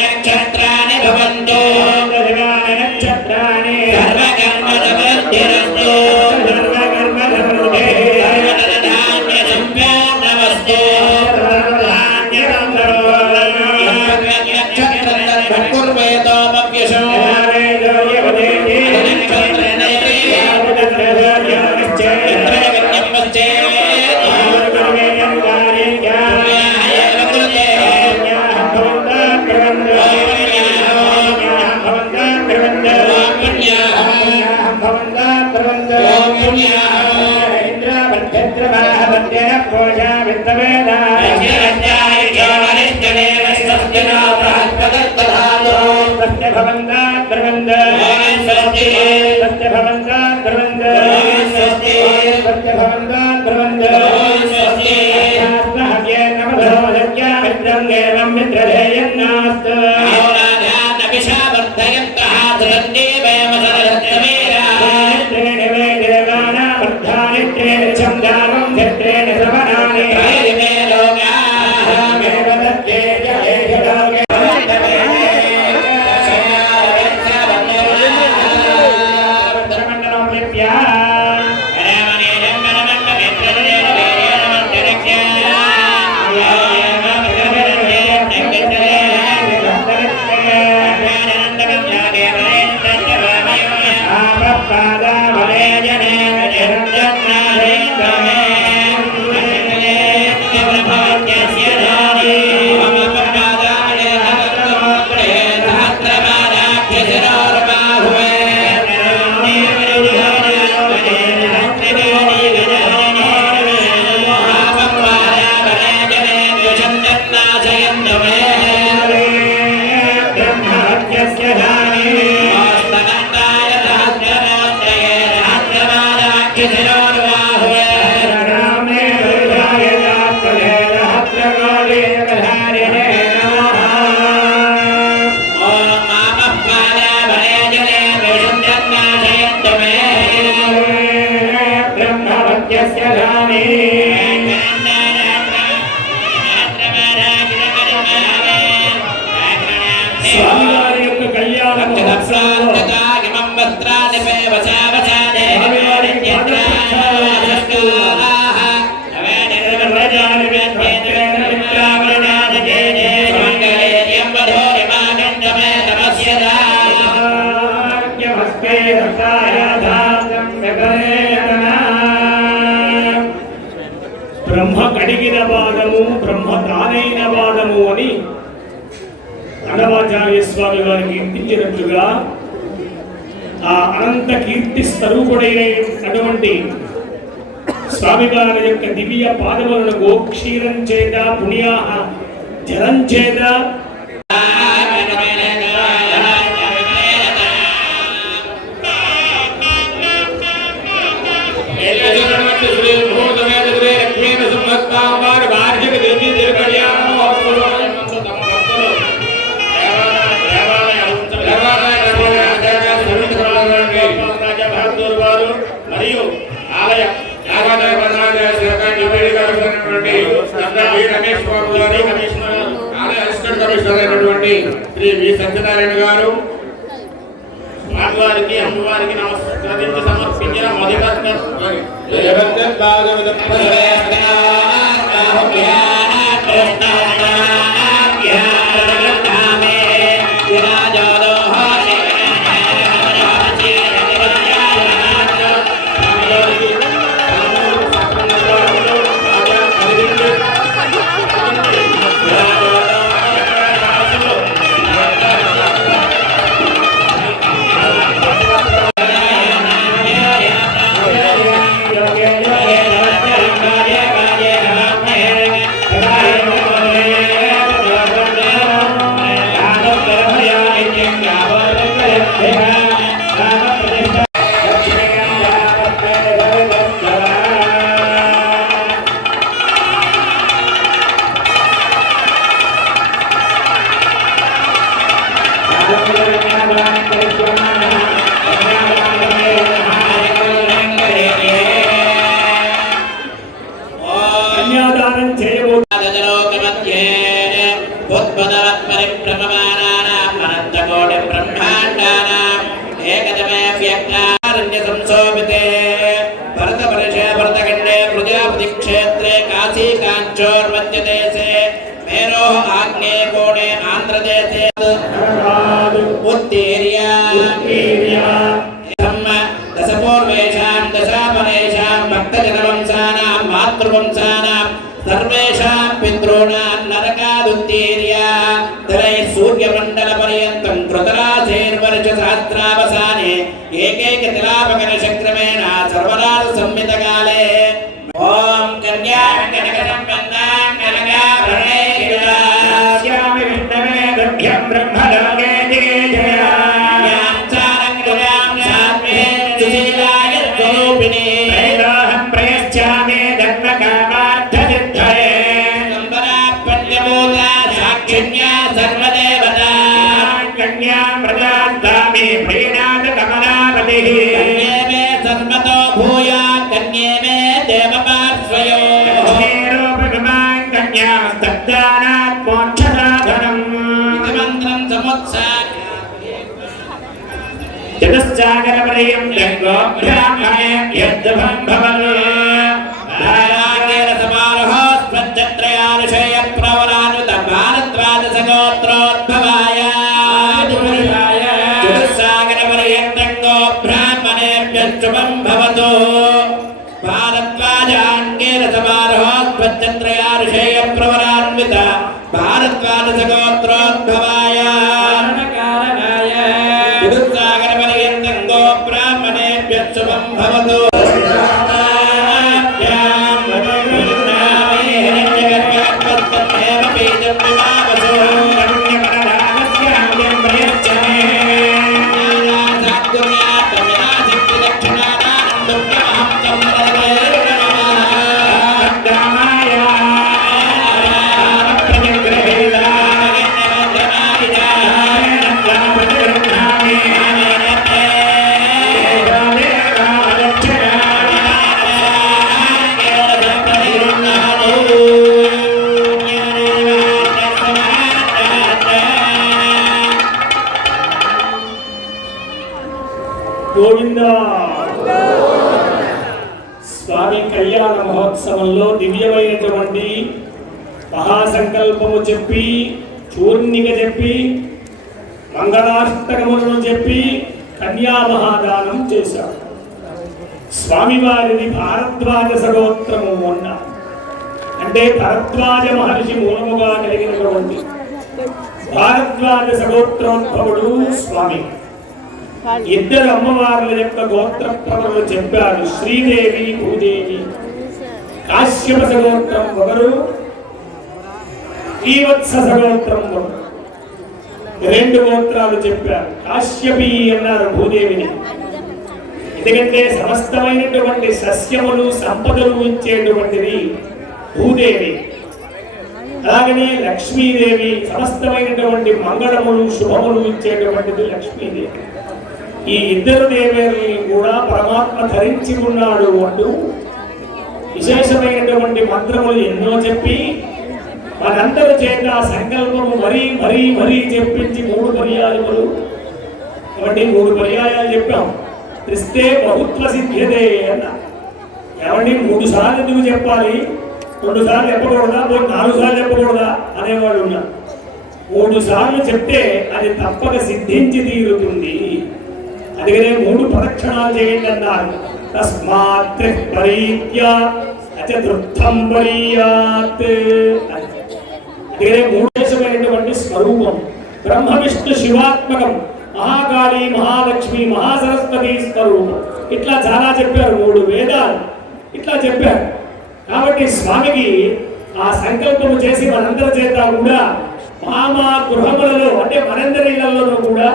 नक्षत्राणि भवन्तु బ్రహ్మ కడిగిన వాదము బ్రహ్మ తానైన వాదము అని అన్నమాచార్య స్వామి వారు కీర్తించినట్లుగా ఆ అనంత కీర్తి స్వరూపుడైనటువంటి స్వామివారి యొక్క దివ్య పాదములను గోక్షీరం చేత పుణ్యాహ జలం చేత మరియు ఆలయ శ్రీ వి సత్యనారాయణ గారు వారికి అమ్మవారికి నమస్కరించి సమర్పించిన మొదటి क्षेत्रे काशी कांचोर्मध्यदेशे मेरो आग्नेय कोणे आंध्रदेशे उत्तीर्य दशपूर्वेषां दशापरेषां भक्तजनवंशानां मातृवंशानां सर्वेषां पितॄणां नरकादुत्तीर्य तदैः सूर्यमण्डलपर्यन्तं कृतराशेर्वर्षसहस्रावसाने एकैकतिलापकलशक्रमेण सर्वराजसंहितकाले ओम కన్యాం కనకరం వందాం కనకాభరణైర్యుతా శ్యామి విందమే గభ్యం బ్రహ్మలోకే దిగే జయా యాంచారంగయాం సాత్వేన సుశీలాయ స్వరూపిణే త్రైలోహం ప్రయశ్చామి ధర్మకామార్థసిద్ధయే సంబరా పద్యమూలా సాక్షిణ్యా సర్వదేవతా కన్యాం ప్రదాస్యామి ప్రీణాత్ కమలాపతిః కన్యే మే సర్వతో భూయా కన్యే మే దేవపార్శ్వయోః లక్ష్మీరూపగమాం కన్యాం స్తబ్దానాత్ మోక్షసాధనం మంత్రం సముత్సార చతుశ్చాకరపర్యం గంగో బ్రాహ్మణే యద్భం భవన్ నారాయణ సమారోహస్వచ్చత్రయానుషయ ప్రవరానుత భారద్వాదశ గోత్రోద్భవాయ చతుస్సాగరపర్యంతంగో బ్రాహ్మణేభ్యశ్చుభం భవతు భారద్వాజాంగేన సమారోహస్వచ్చత్రయానుషయ ప్రవరాన్విత భారద్వాదశ గోత్రోద్భవాయ చతుస్సాగరపర్యంతంగో బ్రాహ్మణేభ్యశ్చుభం భవతు గోవింద స్వామి కళ్యాణ మహోత్సవంలో దివ్యమైనటువంటి మహాసంకల్పము చెప్పి చూర్ణిక చెప్పి మంగళాష్టకములను చెప్పి కన్యా మహాదానం చేశారు. స్వామివారిది భారద్వాజ సగోత్రము అన్న అంటే భరద్వాజ మహర్షి మూలముగా కలిగినటువంటి భారద్వాజ సగోత్రోద్భవుడు స్వామి. ఇద్దరు అమ్మవార్ల యొక్క గోత్ర ప్రవరులు చెప్పారు. శ్రీదేవి భూదేవి. కాశ్యప సగోత్రం ఒకరు, శ్రీవత్స సగోత్రం ఒకరు. రెండు గోత్రాలు చెప్పారు. కాశ్యపి అన్నారు భూదేవిని, ఎందుకంటే సమస్తమైనటువంటి సస్యములు సంపదలు ఇచ్చేటువంటిది భూదేవి. అలాగనే లక్ష్మీదేవి, సమస్తమైనటువంటి మంగళములు శుభములు ఇచ్చేటువంటిది లక్ష్మీదేవి. ఈ ఇద్దరు దేవేరుని కూడా పరమాత్మ ధరించి ఉన్నాడు అంటూ విశేషమైనటువంటి మంత్రములు ఎన్నో చెప్పి మనందరి చేత సంకల్పము మరీ మరీ మరీ చెప్పించి 3 పర్యాయములు కాబట్టి 3 పర్యాయాలు చెప్పాం. త్రిస్తే బహుత్వ సిద్ధ్యతే అన్న. ఏమండి 3 సార్లు ఎందుకు చెప్పాలి, 2 సార్లు చెప్పకూడదా, 4 సార్లు చెప్పకూడదా అనేవాళ్ళు ఉన్నారు. 3 సార్లు చెప్తే అది తప్పక సిద్ధించి తీరుతుంది. అందుకనే 3 ప్రదక్షిణాలు చేయండి అన్నారు. తస్మాత్ పరీత్యా చతుర్థం పరీయాత్. అందుకనే 3 స్వరూపం బ్రహ్మ విష్ణు శివాత్మకం, మహాకాళి మహాలక్ష్మి మహాసరస్వతి స్వరూపం. ఇట్లా చాలా చెప్పారు. 3 వేదాలు ఇట్లా చెప్పారు. కాబట్టి స్వామికి ఆ సంకల్పము చేసి మనందరి చేత కూడా మా గృహములలో అంటే మనందరి ఇళ్లలోనూ కూడా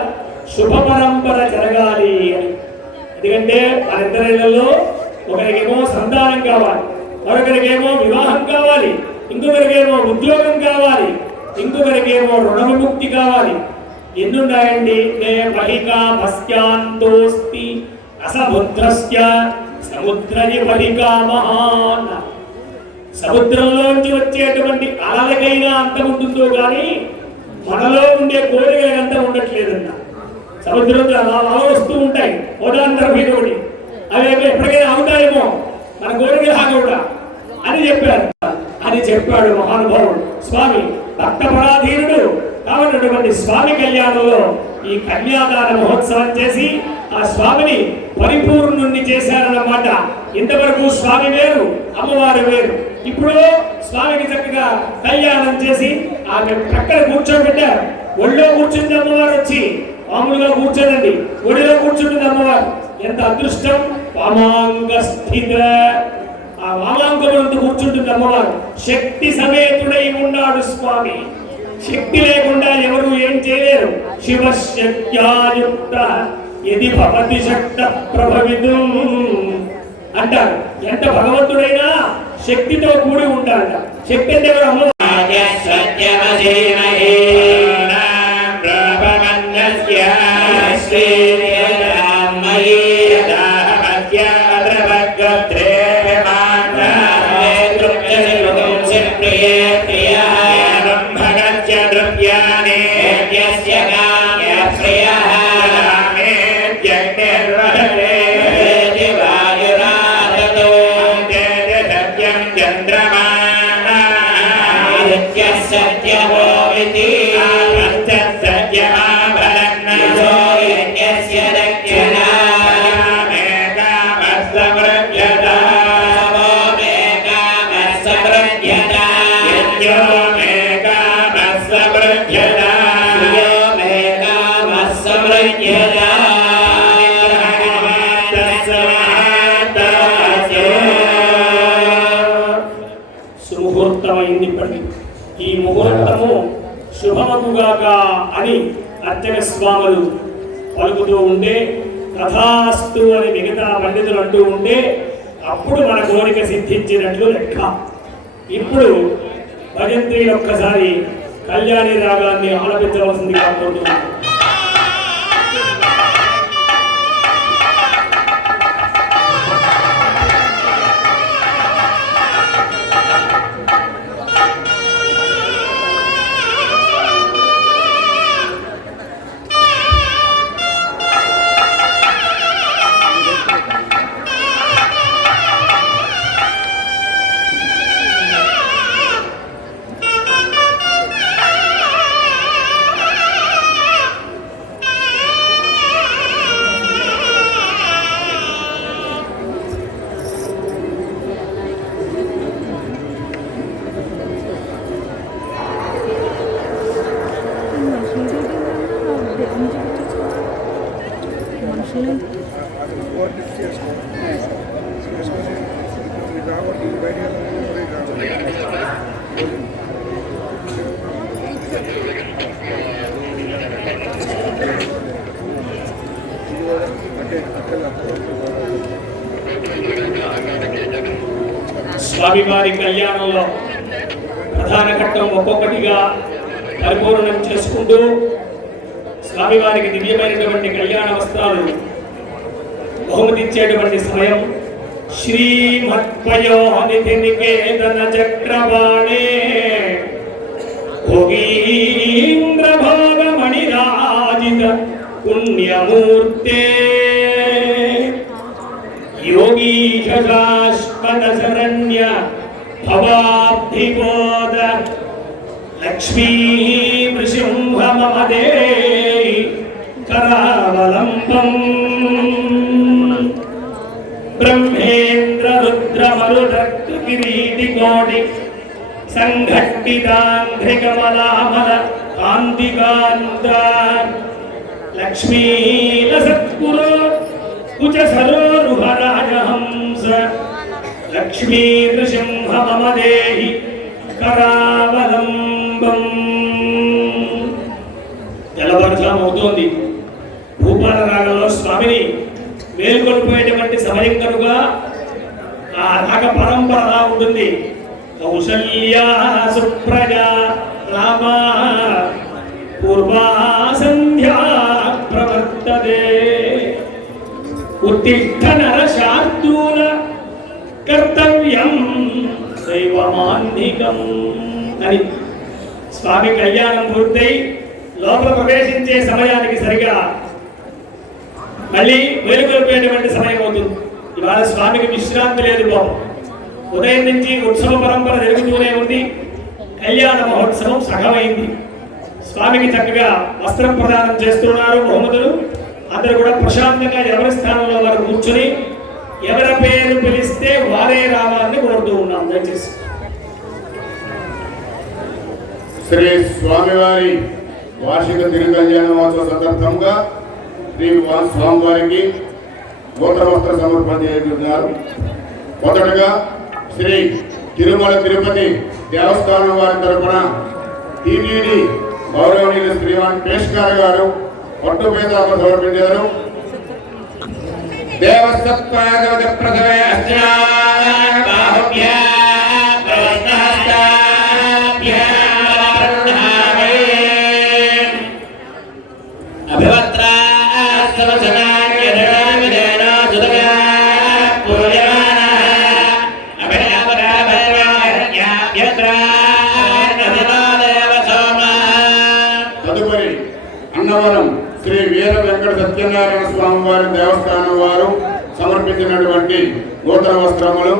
శుభ పరంపర జరగాలి అని. ఎందుకంటే మనందరిలో ఒకరికేమో సంతానం కావాలి, మరొకరికేమో వివాహం కావాలి, ఇంకొకరికేమో ఉద్యోగం కావాలి, ఇంకొకరికేమో రుణ విముక్తి కావాలి. ఎన్నున్నాయండి? బహికా భస్యాంతోస్తి అసముద్రస్య సముద్రని బహికా మహాన్. సముద్రంలోంచి వచ్చేటువంటి అలలకైనా అంతం ఉంటుందో కానీ మనలో ఉండే కోరికలకు అంతం ఉండట్లేదన్న. సముద్రంలో అలా వస్తూ ఉంటాయి ఒకటి, అవి ఎప్పటికైనా అవుతాయేమో మన కోరికలు ఆగవుడా అని చెప్పారు. అని చెప్పాడు మహానుభావుడు స్వామి. భక్తపరాధీనుడు కావనటువంటి స్వామి కళ్యాణంలో ఈ కన్యాదాన మహోత్సవం చేసి ఆ స్వామిని పరిపూర్ణుణ్ణి చేశారన్నమాట. ఇంతవరకు స్వామి వేరు, అమ్మవారు వేరు. ఇప్పుడు స్వామికి చక్కగా కళ్యాణం చేసి ఆమె పక్కన కూర్చోబెట్టారు. ఒళ్ళో కూర్చుంది అమ్మవారు, వచ్చి మామూలుగా కూర్చోదండి, ఒడిలో కూర్చుంటుంది అమ్మవారు. ఎంత అదృష్టం! వామాంగ స్థిత ఆ వామాంగమునందు కూర్చుంటుంది అమ్మవారు. శక్తి సమేతుడై ఉన్నాడు స్వామి. శక్తి లేకుండా ఎవరు ఏం చేయలేరు. శివశక్త్యాయుక్త యది భవతి శక్త ప్రభవితుం అంటారు. ఎంత భగవంతుడైనా శక్తితో కూడి ఉంటాడట. శక్తి అంటే ఎవరు? అమ్మవారు. సుముహూర్తమైంది. ఈ ముహూర్తము శుభమగుగాక అని అర్చక స్వాములు పలుకుతూ ఉంటే, తథాస్తు అని మిగతా పండితులు అంటూ ఉంటే అప్పుడు మన కోరిక సిద్ధించినట్లు లెక్క. ఇప్పుడు భజంత్రీలు ఒక్కసారి కళ్యాణి రాగాన్ని ఆలపించవలసిందిగా కోరుతున్నాను. స్వామివారి కళ్యాణంలో ప్రధాన ఘట్టం ఒక్కొక్కటిగా పరిపూర్ణం చేసుకుంటూ స్వామివారికి దివ్యమైనటువంటి కళ్యాణ వస్త్రాలు బహుమతించేటువంటి సమయం. శ్రీమత్పయోనిధి నికేతన చక్రవాణే భోగీంద్ర భోగమణిరాజిత పుణ్యమూర్తే योगीश शाश्वत शरण्य भवाब्धिबोध लक्ष्मी नृसिंह मम देहि करावलम्बम् ब्रह्मेन्द्र रुद्र मरुदत्त किरीटिकोटि संघट्टितांघ्रिकमलामल कान्तिकान्त लक्ष्मी लसत्कुलो कुच सरोरुहराजहंस लक्ष्मी नृसिंह मम देहि करावलम्बम्. తెల్లవారుజామవుతోంది. భూపాల రాగంలో స్వామిని మేల్కొల్పోయేటువంటి సమయం కనుక ఆ రాగ పరంపర అలా ఉంటుంది. కౌసల్యా సుప్రజా రామా పూర్వా సంధ్యా ప్రవర్తతే ఉత్తిష్ఠ నరశార్దూల కర్తవ్యం దైవమాన్నికం అని స్వామి కళ్యాణం పూర్తయి లోపల ప్రవేశించే సమయానికి సరిగా మళ్ళీ మేలుకొల్పేటువంటి సమయం అవుతుంది. ఇవాళ స్వామికి విశ్రాంతి లేదు. ఉదయం నుంచి ఉత్సవ పరంపర జరుగుతూనే ఉంది. కళ్యాణ మహోత్సవం సగమైంది. స్వామికి చక్కగా వస్త్రం ప్రదానం చేస్తున్నారు బహుమతులు. అందరూ కూడా ప్రశాంతంగా ఎవరి స్థానంలో వారు కూర్చుని ఎవరి పేరు పిలిస్తే వారే రావాలని కోరుతూ ఉన్నాం. దయచేసి శ్రీ స్వామివారి వార్షిక తిరుకల్యాణ మహోత్సవ సందర్భంగా శ్రీ స్వామివారికి గోత్ర వస్త్ర సమర్పణ చేస్తున్నారు. మొదటగా శ్రీ తిరుమల తిరుపతి దేవస్థానం వారి తరపున టీటీడీ గౌరవనీయులు శ్రీమాన్ పేష్కార్ గారు పట్టుపేదాలను సమర్పించారు. దేవసత్వాగవత ప్రథమే తదుపరి అన్నవరం శ్రీ వీర వెంకట సత్యనారాయణ స్వామి వారి దేవస్థానం వారు సమర్పించినటువంటి నూతన వస్త్రములు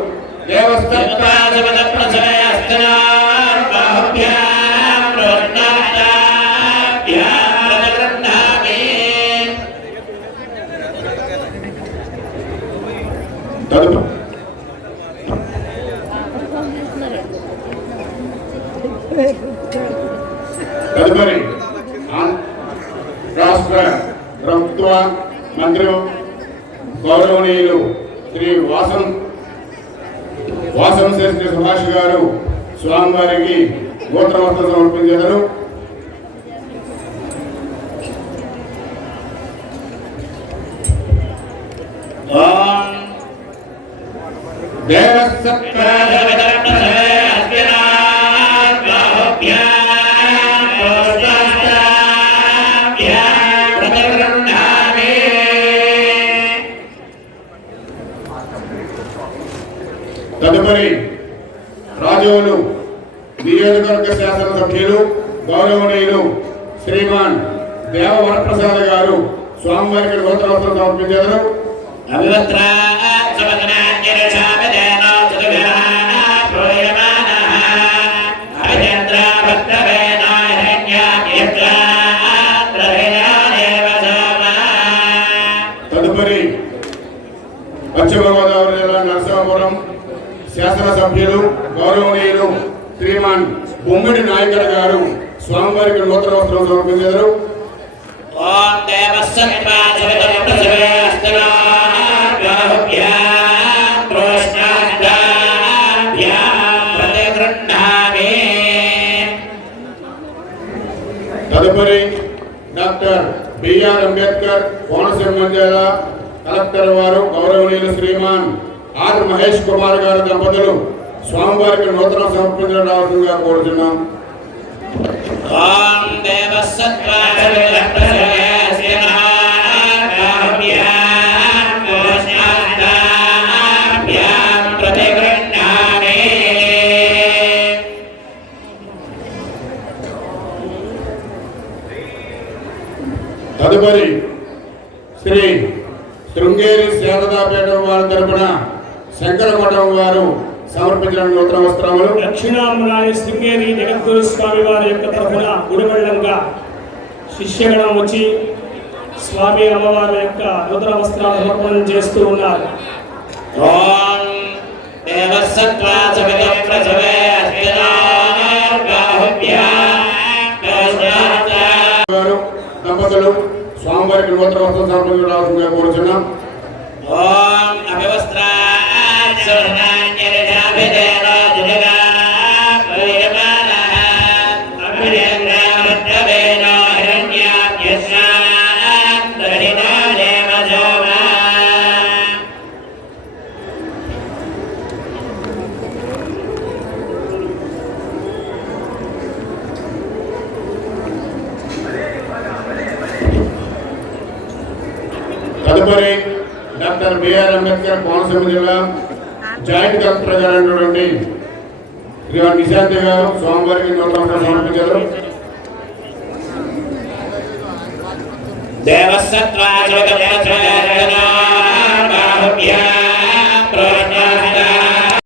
తదుపరి రాష్ట్ర ప్రభుత్వ మంత్రి గౌరవనీయులు శ్రీ వాసం శ్రీ సుభాష్ గారు స్వామివారికి నూతన వస్త్రం సమర్పించారు. తదుపరి రాజోలు నియోజకవర్గ శాసనసభ్యులు గౌరవనీయులు శ్రీమాన్ దేవ వరప్రసాద్ గారు స్వామివారికి నూతన వస్త్రం సమర్పించారు. తదుపరి పశ్చిమ గోదావరి జిల్లా నరసింహాపురం శాసనసభ్యులు గౌరవనీయులు శ్రీమాన్ బొమ్మిడి నాయకర్ గారు స్వామివారికి నూతన వస్త్రం సమర్పించారు. తదుపరి డాక్టర్ బిఆర్ అంబేద్కర్ కోనసీమ జిల్లా కలెక్టర్ వారు గౌరవనీయులు శ్రీమాన్ ఆర్ మహేష్ కుమార్ గారి దంపతులు స్వామివారికి నూతన సమర్పించడం రావాల్సిందిగా కోరుతున్నాం. తదుపరి శ్రీ శృంగేరి శారదాపీఠం వారి తరపున శంకరమఠం వారు సమర్పించిన నూతన వస్త్రములు దక్షిణాంబరాయ శృంగేరి జగద్గురు స్వామి వారి యొక్క తరఫున గుడివెళ్ళంగా శిష్యగణం వచ్చి స్వామి అమ్మవారి యొక్క నూతన వస్త్రాలు సమర్పణం చేస్తూ ఉన్నారు. దంపతులు స్వామివారికి నూతన వస్త్రం సమర్పించడం కోరుచున్నాం. తదుపరి డాక్టర్ బిఆర్ అంబేద్కర్ కోనసీమ జిల్లా జాయింట్ కలెక్టర్ గారు అయినటువంటి శ్రీవారి నిశాంతి గారు స్వామివారికి నూతన వస్త్రం సమర్పించారు. దేవసత్వ